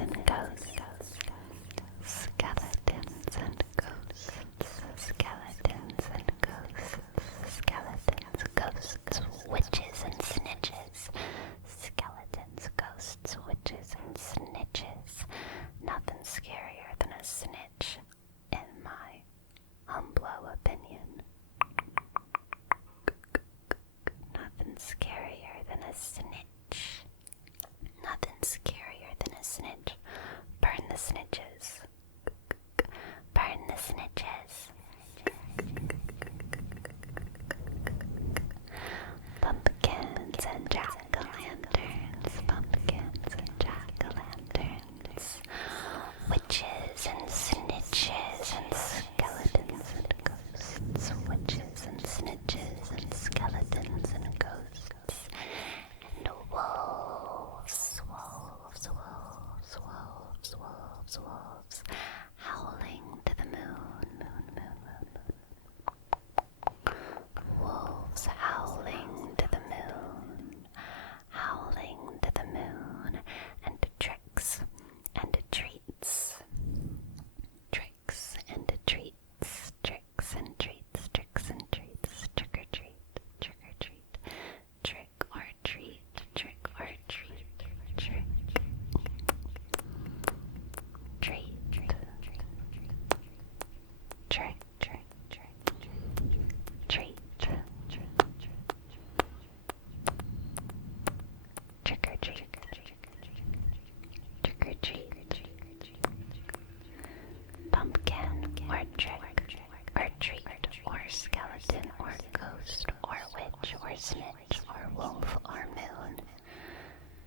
and ghosts, skeletons and ghosts, skeletons and ghosts, skeletons, ghosts, witches and snitches, skeletons, ghosts, witches and snitches. Nothing scarier than a snitch, in my humble opinion. Nothing scarier than a snitch. Nothing scarier than a snitch. Burn the snitches. Burn the snitches. Pumpkins and jack-o'-lanterns. Pumpkins and jack-o'-lanterns. Witches and snitches and skeletons and ghosts. Witches and snitches and skeletons and ghosts. And wolves, wolves, wolves, wolves, wolves, wolves, howling to the moon, moon, moon, moon, moon. Wolves howling to the moon, howling to the moon, and tricks and treats, tricks and treats, tricks and treats, tricks and treats, trick or treat, trick or treat, trick or treat, trick or treat, trick, treat, trick, trick, treat, trick or treat, trick or treat, pumpkin or trick or treat or skeleton or ghost or witch or snitch or wolf or moon.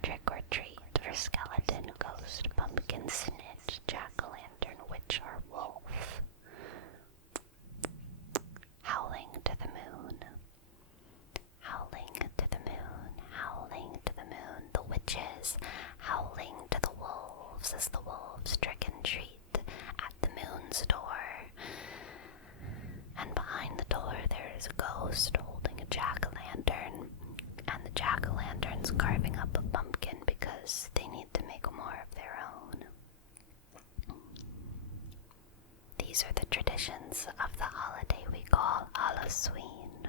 Trick or treat or skeleton, ghost, pumpkin, snitch, jack-o'-lantern, witch or wolf. Howling to the moon. Howling to the moon. Howling to the moon. The witches howling to the wolves as the wolves trick and treat at the moon's door. And behind the door there is a ghost holding a jack-o'-lantern, and the jack-o'-lantern's carving up a pumpkin because they need to make more of their own. These are the traditions of the holiday we call Halloween.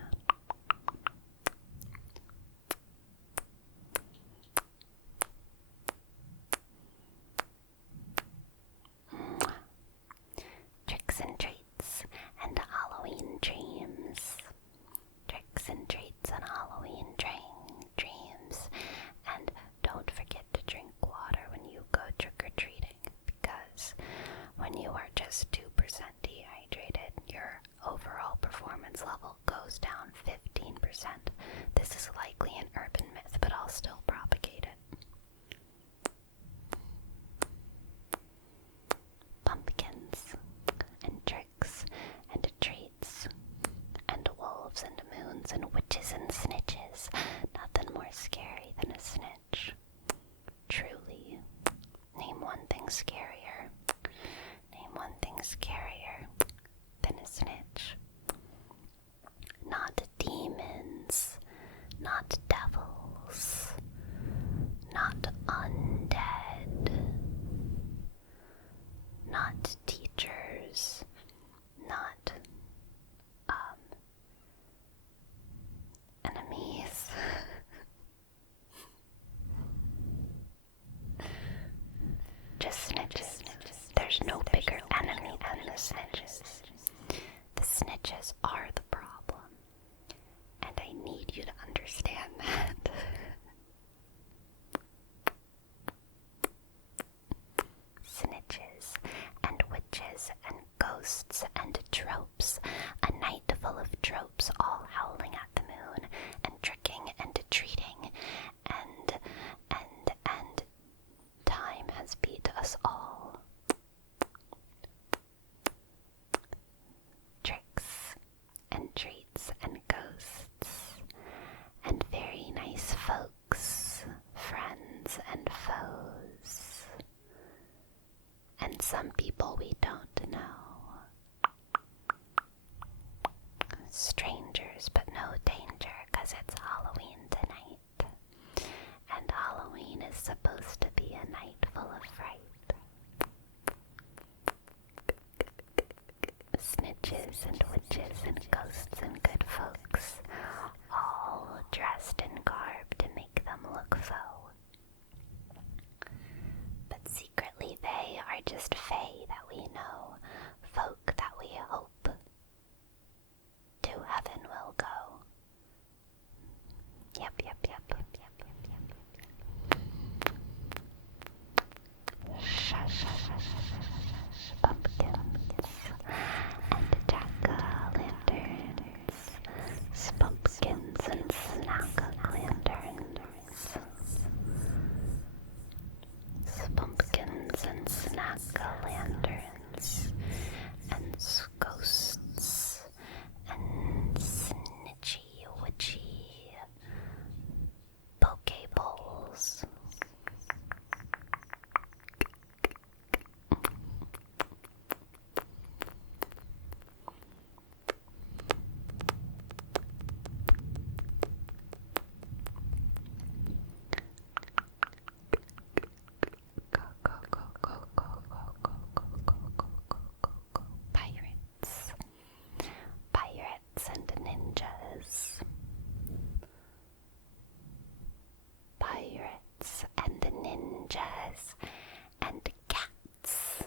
Tricks and treats and Halloween dreams. Tricks and treats and Halloween dreams. And don't forget to drink water when you go trick-or-treating, because when you are just 2% dehydrated, your overall performance level goes down 15%. This is likely an urban myth, but I'll still propagate it. Pumpkins and tricks and treats and wolves and moons and witches and snitches. Nothing more scary than a snitch. Truly. Name one thing scarier. Name one thing scarier than a snitch. Not demons. Not devils. Not undead. Not teachers. Not enemies. Just snitches. There's no bigger enemy than the snitches. The snitches are the problem, and I need you to understand that. Snitches and witches and ghosts and tropes, a night full of tropes, all howling at the moon and tricking and treating, and time has beat us all. Tricks and treats and ghosts and very nice folks, friends and foes, and some people we don't know. Strangers but no danger, 'cause it's Halloween tonight. And Halloween is supposed to be a night full of fright. snitches and witches and ghosts and good folks, all dressed in garb to make them look faux. But secretly they are just fae that we know, folk that we hope to heaven will go. Yep. Pumpkins and jack-o'-lanterns, spumpkins and snack-o'-lanterns, spumpkins and snack-o'-lanterns, and ghosts and snitchy witchy pokeballs. Pirates and ninjas. Pirates and ninjas and cats.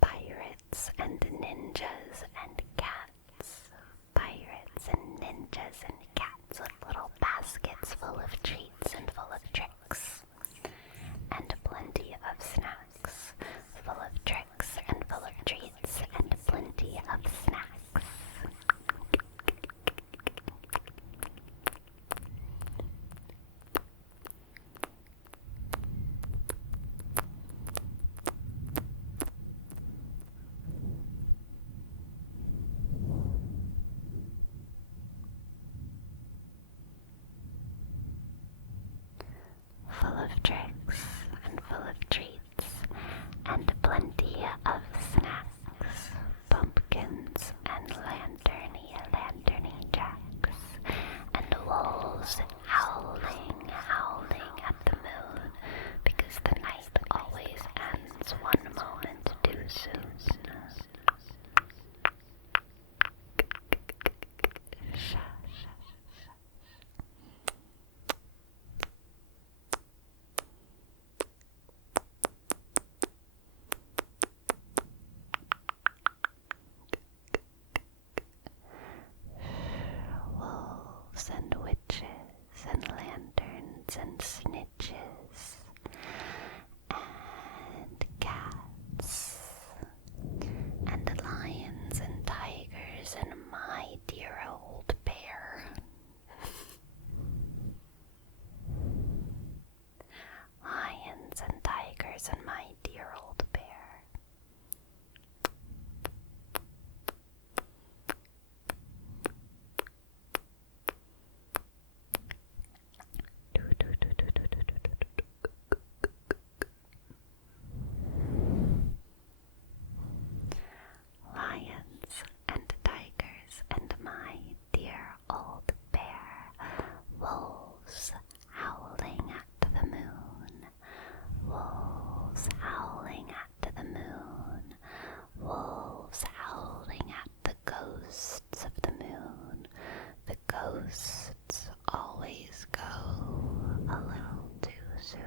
Pirates and ninjas and cats. Pirates and ninjas and cats with little baskets full of treats and full of tricks. And plenty of snacks, full of tricks and full of treats, and plenty of snacks. Full of tricks and full of treats, and plenty of snacks, pumpkins and lanterny jacks, and wolves howling at the moon, because the night always ends one moment too soon. Wolves and witches and lanterns and snitches and cats and lions and tigers and my dear old bear. Lions and tigers and my dear old bear. Lions and tigers and my dear old bear. Wolves howling at the moon. Wolves howling at the moon. Wolves howling at the ghosts of the moon. The ghosts always go a little too soon.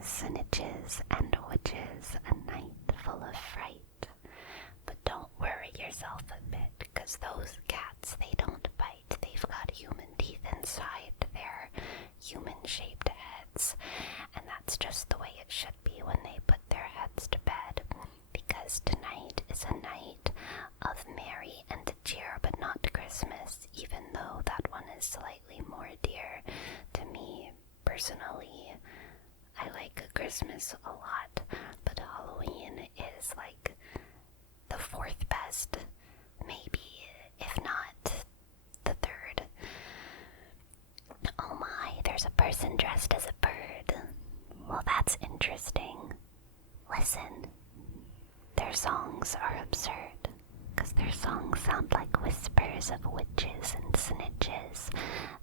Snitches and witches, a night full of fright. But don't worry yourself a bit, 'cause those cats, they don't bite. They've got human teeth inside their human-shaped heads. And that's just the way it should be when they put their heads to bed. Because tonight is a night of merry and cheer, but not Christmas, even though that one is slightly more dear to me personally. I like Christmas a lot, but Halloween is like the fourth best, maybe, if not the third. Oh my, there's a person dressed as a bird. Well, that's interesting. Listen, their songs are absurd, 'cause their songs sound like whispers of witches and snitches,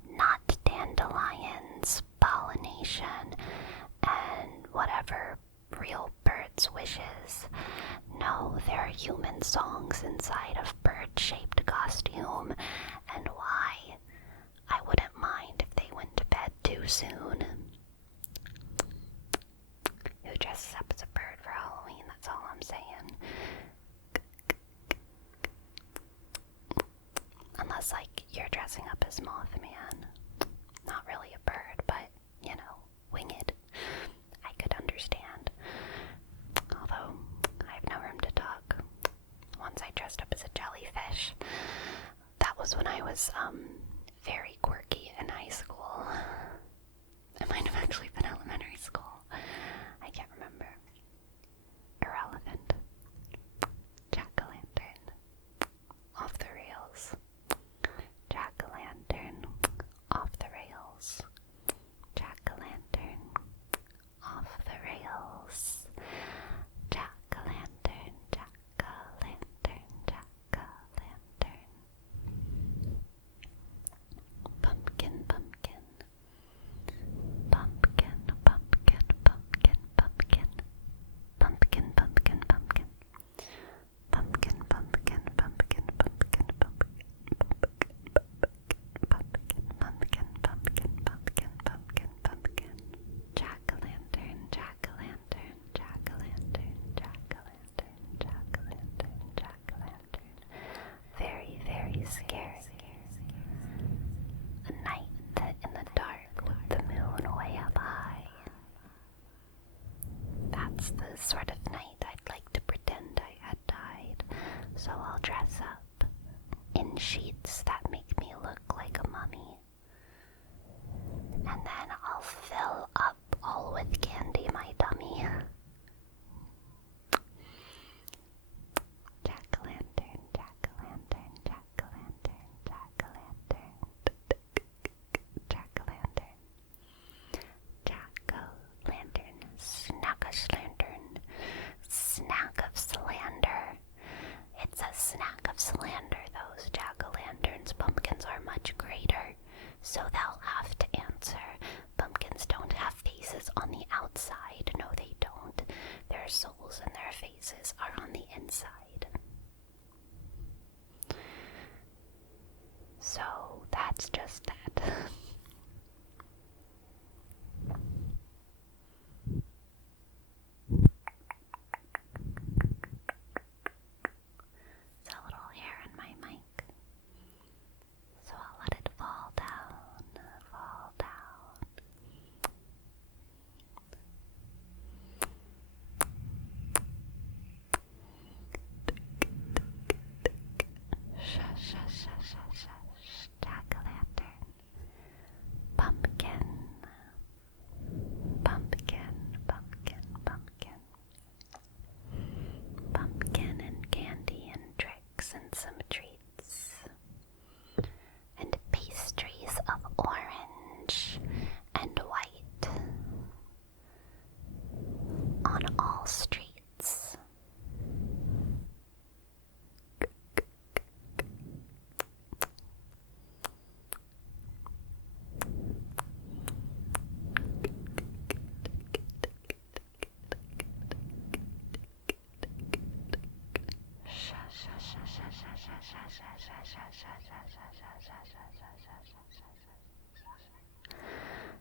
not dandelions, pollination, and whatever real birds' wishes. No, there are human songs inside of bird-shaped costume, and why? I wouldn't mind if they went to bed too soon. Who dresses up as a bird for Halloween? That's all I'm saying. Unless, like, you're dressing up as Mothman. Not really a bird, but, you know, winged. I could understand. Although, I have no room to talk. Once I dressed up as a jellyfish. That was when I was, very quirky in high school. It might have actually been elementary school. I can't remember. Irrelevant. Jack-o'-lantern. Off the rails. Jack-o'-lantern. Off the rails. Jack-o'-lantern. Off the rails. Jack-o'-lantern. Jack-o'-lantern. Jack-o'-lantern. Pumpkin, pumpkin. Pumpkin, pumpkin, pumpkin, pumpkin. Pumpkin, pumpkin, pumpkin. Pumpkin, pumpkin, pumpkin, pumpkin, pumpkin. Pumpkin, pumpkin, pumpkin, pumpkin, pumpkin, pumpkin. Jack-o'-lantern, jack-o'-lantern, jack-o'-lantern, jack-o'-lantern, jack-o'-lantern, jack-o'-lantern. Very, very scary. A night in the dark with the moon way up high. That's the sort of night I'd like to pretend I had died, so I'll dress up in sheets that make me look like a mummy. And then I'll fill up all with candy my tummy. Jack-o'-lantern, jack-o'-lantern, jack-o'-lantern, jack-o'-lantern. Jack-o'-lantern. Jack-o'-lantern. Snack-a-slantern. Snack of slander. It's a snack of slander, those jack-o'-lanterns. Pumpkins are much greater, so they'll have to answer. Pumpkins don't have faces on the outside. No, they don't. Their souls and their faces are on the inside. So, that's just that. There's a little hair in my mic, so I'll let it fall down, fall down. Shush, shush, shush, shush, shush. Jack-o'-lantern. Pumpkin. Pumpkin, pumpkin, pumpkin. Pumpkin and candy and tricks and some treats. And pastries of orange and white on all streets.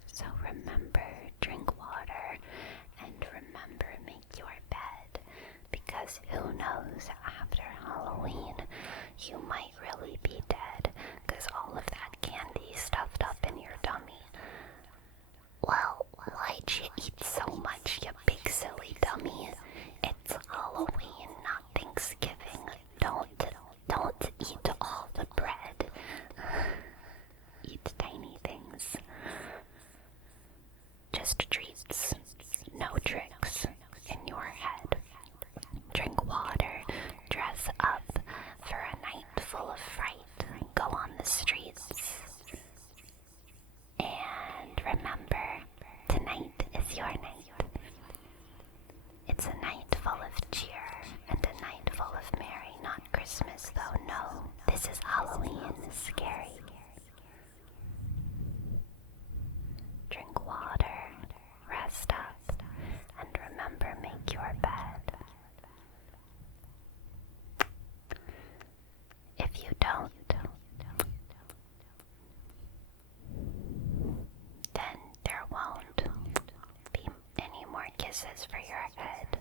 So remember, drink water, and remember, make your bed, because who knows, after Halloween, you might really be dead, because all of that candy stuffed up in your tummy. Well, why'd you eat so much, you big silly dummy? It's Halloween, not Thanksgiving. Don't eat all the bread. Eat tiny things. Just treats, no tricks in your head. Drink water, dress up for a night full of kisses for your head.